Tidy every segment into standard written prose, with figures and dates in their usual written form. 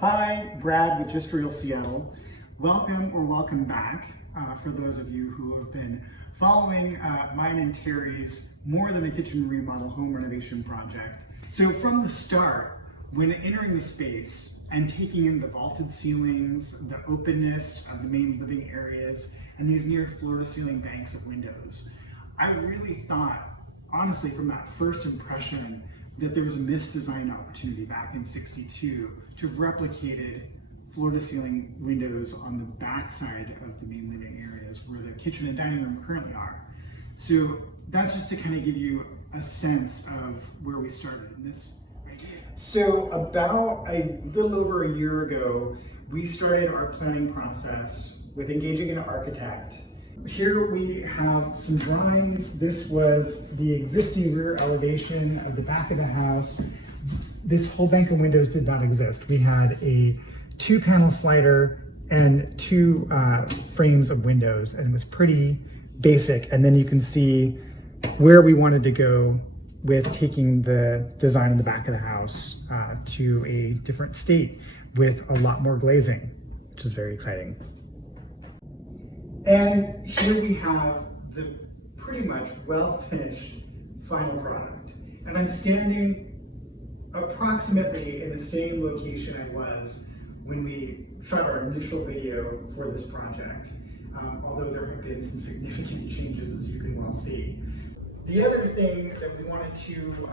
Hi, Brad with Just Real Seattle. Welcome or welcome back for those of you who have been following mine and Terry's More Than a Kitchen Remodel home renovation project. So from the start, when entering the space and taking in the vaulted ceilings, the openness of the main living areas, and these near floor-to-ceiling banks of windows, I really thought, honestly, from that first impression, that there was a missed design opportunity back in '62 to have replicated floor-to-ceiling windows on the back side of the main living areas where the kitchen and dining room currently are. So that's just to kind of give you a sense of where we started in this. So about a little over a year ago, we started our planning process with engaging an architect. Here we have some drawings. This was the existing rear elevation of the back of the house. This whole bank of windows did not exist. We had a 2-panel slider and 2 frames of windows, and it was pretty basic. And then you can see where we wanted to go with taking the design in the back of the house to a different state with a lot more glazing, which is very exciting. And here we have the pretty much well-finished final product. And I'm standing approximately in the same location I was when we shot our initial video for this project, although there have been some significant changes, as you can well see. The other thing that we wanted to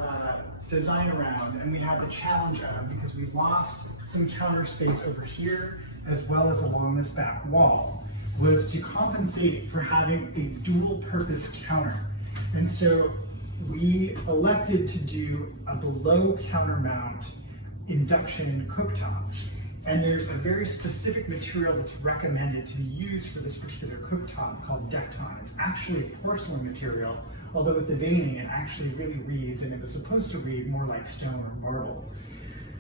design around, and we had the challenge of, because we lost some counter space over here, as well as along this back wall, was to compensate for having a dual purpose counter. And so we elected to do a below counter mount induction cooktop. And there's a very specific material that's recommended to be used for this particular cooktop called Decton. It's actually a porcelain material, although with the veining it actually really reads, and it was supposed to read more like stone or marble.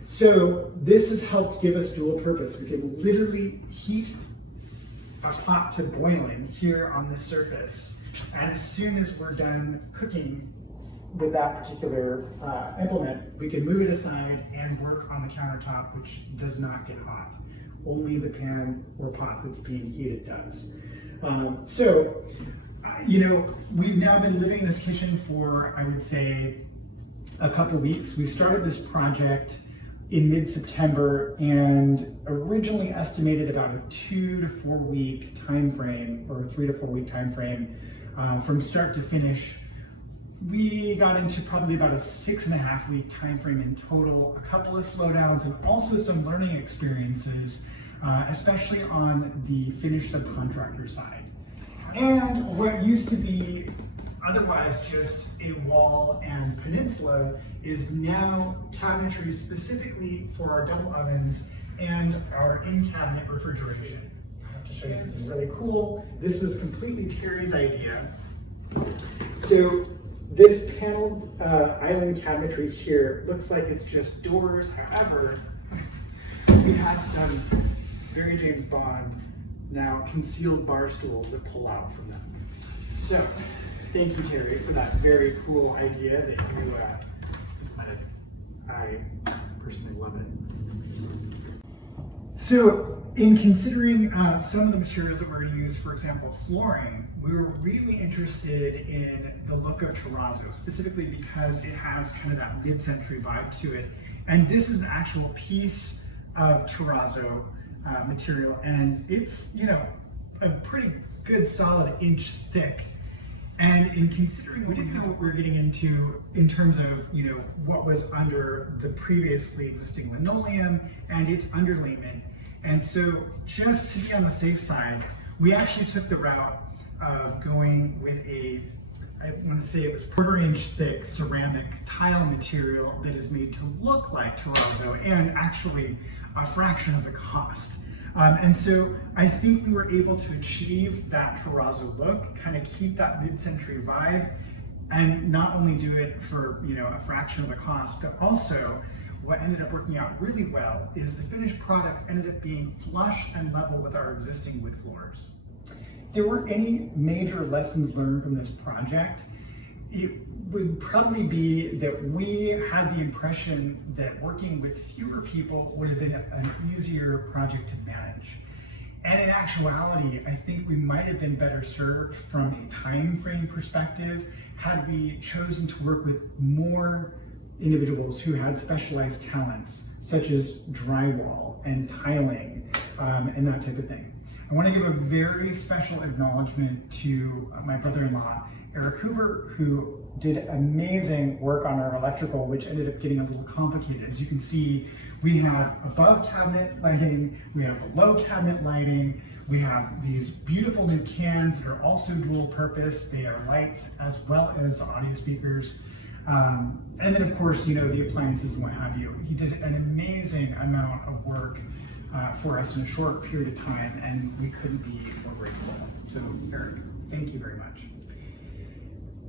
So this has helped give us dual purpose. We can literally heat a pot to boiling here on this surface, and as soon as we're done cooking with that particular implement, we can move it aside and work on the countertop, which does not get hot. Only the pan or pot that's being heated does. We've now been living in this kitchen for, I would say, a couple weeks. We started this project in mid-September and originally estimated about a 2 to 4 week time frame, or a 3 to 4 week time frame from start to finish. We got into probably about a 6.5 week time frame in total, a couple of slowdowns, and also some learning experiences, especially on the finished subcontractor side. And what used to be otherwise just a wall and peninsula is now cabinetry specifically for our double ovens and our in-cabinet refrigeration. I have to show you something really cool. This was completely Terry's idea. So this paneled island cabinetry here looks like it's just doors. However, we have some very James Bond now concealed bar stools that pull out from them. So thank you, Terry, for that very cool idea that you I personally love it. So in considering some of the materials that we're going to use, for example, flooring, we were really interested in the look of terrazzo, specifically because it has kind of that mid-century vibe to it. And this is an actual piece of terrazzo material, and it's, a pretty good solid inch thick. And in considering, we didn't know what we were getting into in terms of, what was under the previously existing linoleum and its underlayment. And so just to be on the safe side, we actually took the route of going with I want to say it was 1/4 inch thick ceramic tile material that is made to look like terrazzo and actually a fraction of the cost. And so I think we were able to achieve that terrazzo look, kind of keep that mid-century vibe, and not only do it for a fraction of the cost, but also what ended up working out really well is the finished product ended up being flush and level with our existing wood floors. If there were any major lessons learned from this project, it would probably be that we had the impression that working with fewer people would have been an easier project to manage. And in actuality, I think we might have been better served from a time frame perspective had we chosen to work with more individuals who had specialized talents, such as drywall and tiling and that type of thing. I want to give a very special acknowledgement to my brother-in-law, Eric Hoover, who did amazing work on our electrical, which ended up getting a little complicated. As you can see, we have above cabinet lighting, we have below cabinet lighting, we have these beautiful new cans that are also dual purpose. They are lights as well as audio speakers. And then of course, you know, the appliances and what have you. He did an amazing amount of work for us in a short period of time, and we couldn't be more grateful. So Eric, thank you very much.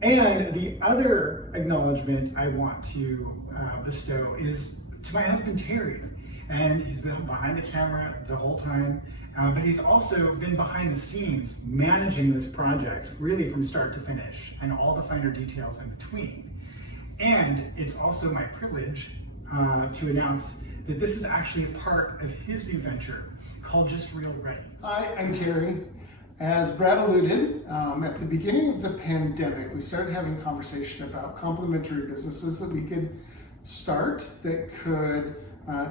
And the other acknowledgement I want to bestow is to my husband, Terry. And he's been behind the camera the whole time, but he's also been behind the scenes managing this project really from start to finish and all the finer details in between. And it's also my privilege to announce that this is actually a part of his new venture called Just Real Ready. Hi, I'm Terry. As Brad alluded, at the beginning of the pandemic, we started having conversation about complementary businesses that we could start that could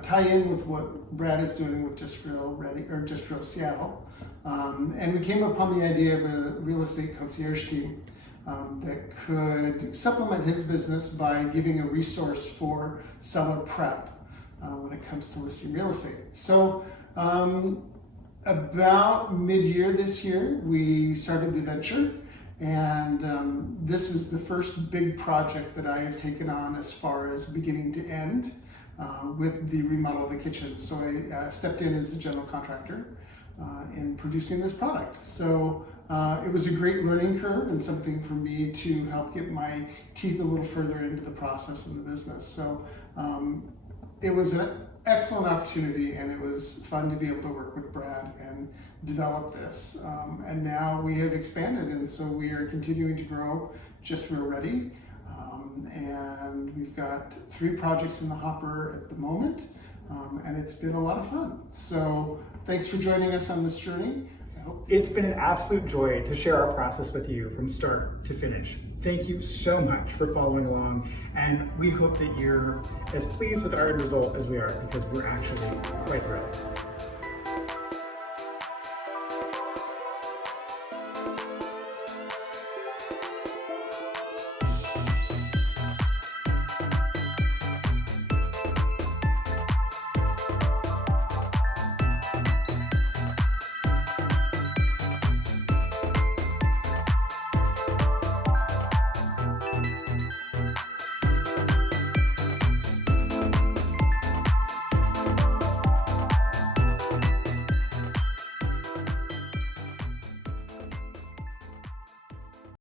tie in with what Brad is doing with Just Real Ready or Just Real Seattle. And we came upon the idea of a real estate concierge team that could supplement his business by giving a resource for seller prep when it comes to listing real estate. So about mid-year this year, we started the venture, and this is the first big project that I have taken on as far as beginning to end with the remodel of the kitchen. So I stepped in as the general contractor in producing this product. So it was a great learning curve and something for me to help get my teeth a little further into the process and the business. So it was an excellent opportunity, and it was fun to be able to work with Brad and develop this. And now we have expanded, and so we are continuing to grow Just Real Ready. And we've got 3 projects in the hopper at the moment, and it's been a lot of fun. So thanks for joining us on this journey. It's been an absolute joy to share our process with you from start to finish. Thank you so much for following along, and we hope that you're as pleased with our end result as we are, because we're actually quite thrilled.